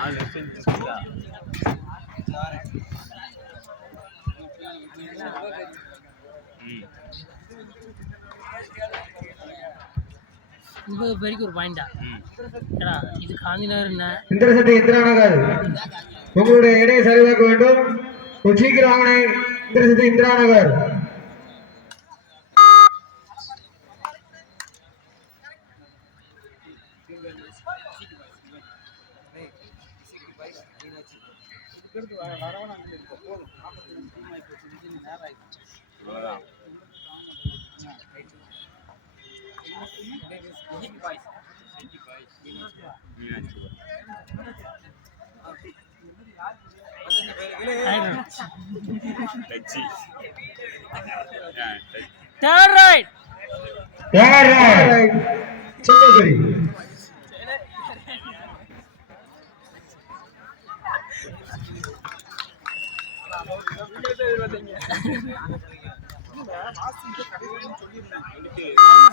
ஒரு பாயிண்டா இது காந்திநகர் என்ன இந்திரசக்தி இந்திரா நகர் உங்களுடைய இடையை சரிவாக்க வேண்டும். சீக்கிரம் வாங்கினே இந்திரசக்தி இந்திரா நகர்.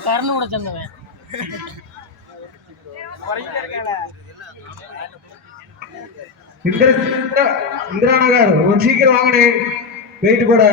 கரண்ட் கூட சேர்ந்தவன் இந்திரா நகர் ஒரு சீக்கிரம் வாங்கினே வெயிட் போட.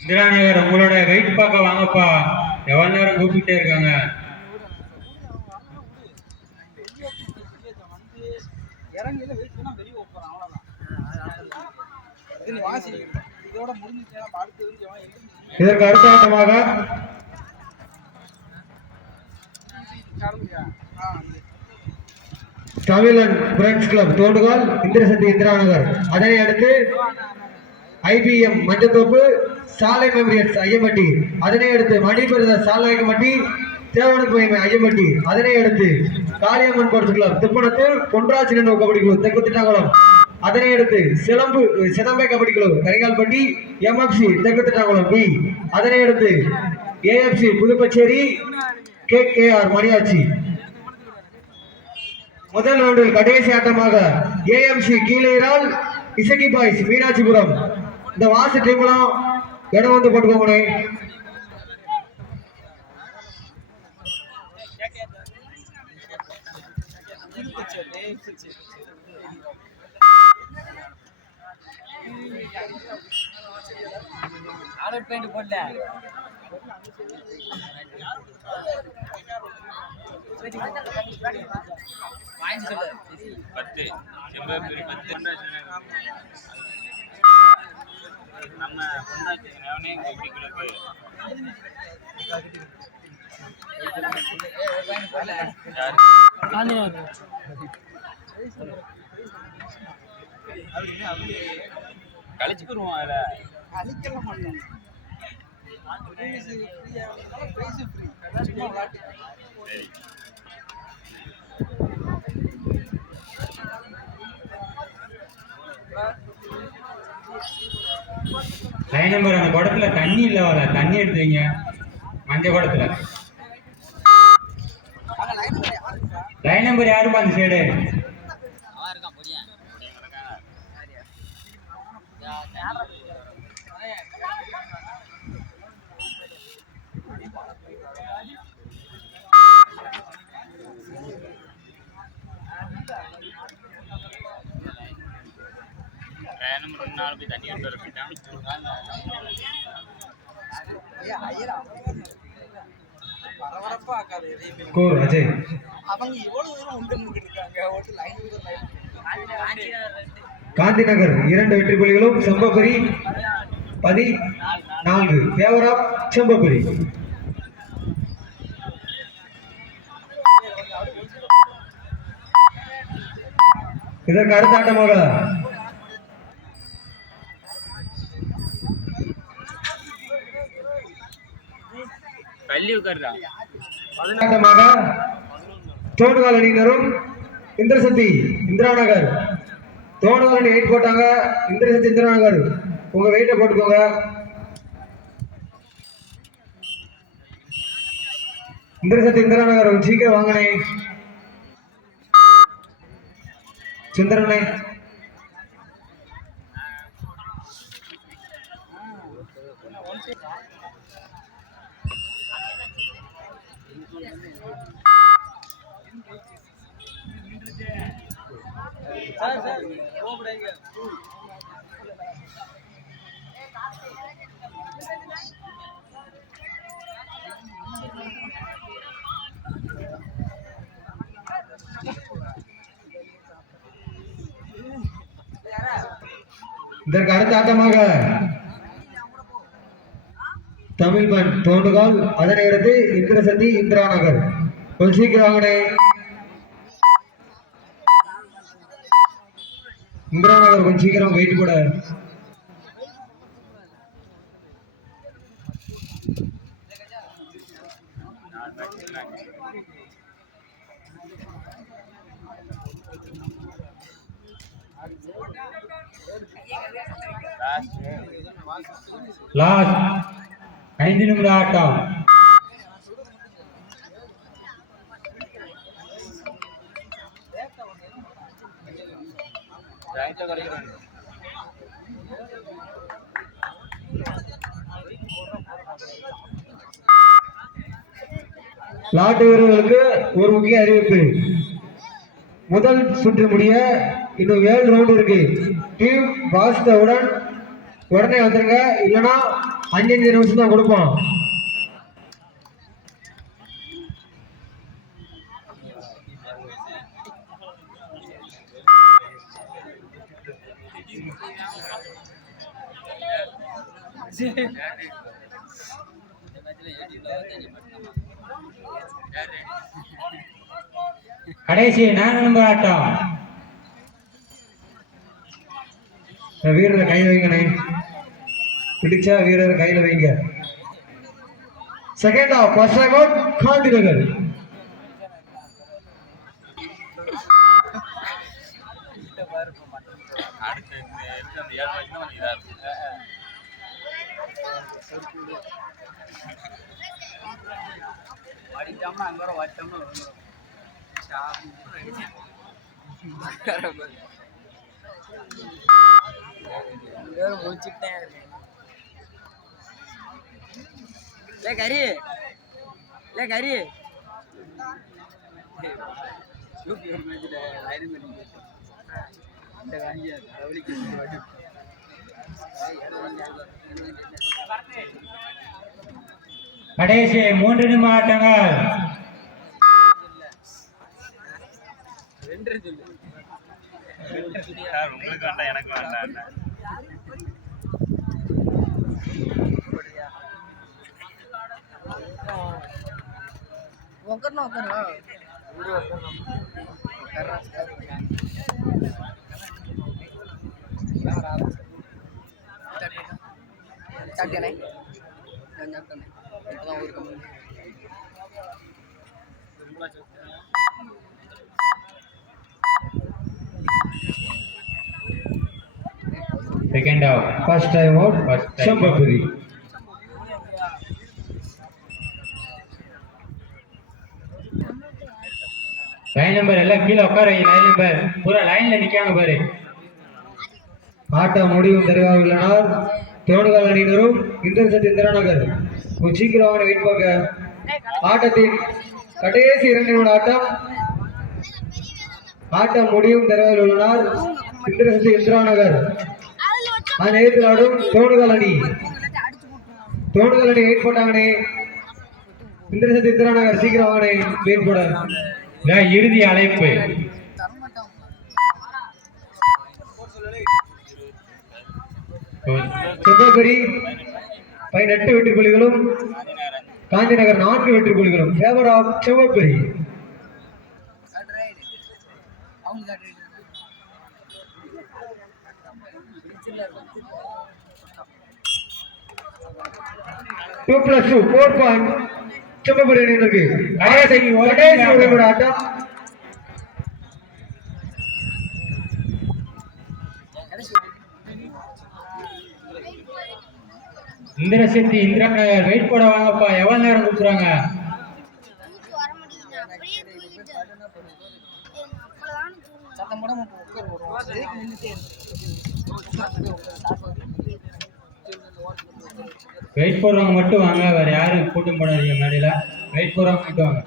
இந்திரா நகர் உங்களோட வெயிட் பார்க்க வாங்கப்பா, எவ்வளவு நேரம் கூப்பிட்டே இருக்காங்க. இதற்கு அடுத்த ஆட்டமாக ஸ்டவிலன் பிரெண்ட்ஸ் கிளப் தோண்டுகால் இந்திரசக்தி இந்திரா நகர். அதனை அடுத்து ஐபிஎம் மஞ்சத்தோப்பு சாலை மெமரியல்ஸ் ஐயம்பட்டி. அதனை அடுத்து மணிபுரத சாலையம்பட்டி தேவனுக்கு ஐயம்பட்டி. அதனை அடுத்து காளியம்மன் ஸ்போர்ட்ஸ் கிளப் திப்பணத்து பொன்ராஜ் நினைவு கபடி குழு தெற்கு திட்டாங்குளம். அதனை அடுத்து சிதம்பை கபடி குழு கரிகால்பட்டி எம்எஃப்சி தெற்கு திட்டாங்குளம் பி. அதனை அடுத்து ஏஎஃப்சி புதுப்பச்சேரி கேஆர் மணியாச்சி. முதல் ரவுண்டில் கடைசி ஆட்டமாக ஏஎம்சி கீழேரால் இசக்கி பாய்ஸ் மீனாட்சிபுரம். இந்த வாசு டீம்லாம் இடம் வந்து போட்டுக்கோங்க. கழிச்சுக்குருவோம் அதுல கழிக்கல மாட்டோம். லைன் நம்பர் அந்த குடத்துல தண்ணி இல்ல, வர தண்ணி எடுத்துவீங்க மஞ்சள் குடத்துல. லைன் நம்பர் யாருப்பா அந்த சைடு? தண்ணி காந்திநகர் 2 வெற்றி புள்ளிகளும் செம்பபுரி 14 ஃபேவர் ஆஃப் செம்பபுரி. இதற்கு அடுத்த ஆட்டமாக தள்ளி உட்காருடா. ஆட்டமாக தோடுகால் அணியினரும் இந்திரசக்தி இந்திரா நகர். தோடுகால் அணி 8 போட்டாங்க. இந்திரசக்தி இந்திரா நகர் உங்க வெயிட்ட போட்டுக்கோங்க. இந்திரசக்தி இந்திரா நகர் சீக்கிரம் வாங்கினே. சுந்தரனே இதற்கு அடுத்த ஆட்டமாக தமிழ்மண் தோண்டுகால். அதனை அடுத்து இந்திரசக்தி இந்திரா நகர். கொஞ்சம் சீக்கிரம் வாங்கினே. இந்திரா நகர் கொஞ்சம் சீக்கிரம் வெயிட் கூட. லாஸ்ட் 5 நிமிட ஆட்டம். லாட்டு வீரர்களுக்கு ஒரு முக்கிய அறிவிப்பு. முதல் சுற்று முடிய இன்னும் 7 ரவுண்ட் இருக்கு. டீம் வாசித்தவுடன் உடனே வந்துருங்க, இல்லைன்னா 5 நிமிஷம் தான் கொடுப்போம். கடைசி 4 நம்பர் ஆட்டம். வீரரை கையில் வைங்கண்ணே. பிடிச்சா வீரர் கையில் வைங்க. Second half first time out Gandhi Nagar. கடைசி 3 நிமிட ஆட்டங்கள். உங்களுக்கு வேண்டாம், எனக்கு வேண்டாம். Second out. First time out. Shambhapuri. Line number எல்லாம் கீழே உட்கார. லைன் நம்பர் பூரா லைன்ல நிக்காங்க பாரு. ஆட்டம் முடிவும் தெரிவாவில்லைனால் தோடுகால் அணியினரும் இந்திரசக்தி இந்திரா நகர் கொஞ்சம் சீக்கிரம் வெயிட் பார்க்க. ஆட்டத்தின் கடைசி 2 நிமிட ஆட்டம். ஆட்டம் முடிவும் தெரிவாவில் உள்ளனால் இந்திரசக்தி இந்திரா நகர் அதன் எதிர்த்து ஆடும் தோடுகால் அணி. தோடுகால் அணி வெயிட் போட்டாங்கண்ணே. இந்திரசக்தி இந்திரா நகர் சீக்கிரம் வாங்கண்ணே, வெயிட் போட. இறுதி அழைப்பு. செவ்வப்பரி 18 வெற்றி புள்ளிகளும் காந்தி நகர் 4 வெற்றி புள்ளிகளும். ஃபேவர் ஆஃப் செவ்வப்பரி. 2+2 4 பாயிண்ட் செம்பப்படி அணியினருக்கு கடைசி ஒரு நிமிட ஆட்டம். இந்திரசக்தி இந்திரா நகர் வெயிட் போட வாங்கப்பா, எவ்வளவு நேரம் கொடுக்குறாங்க? வெயிட் போடுறவங்க மட்டும் வாங்க, வேற யாரும் கூட்டம் போடாதீங்க. மேடையில வெயிட் போடுறவங்க மட்டும் வாங்க.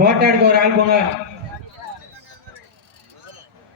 போட்டோ எடுக்க ஒரு ஆள் போங்க.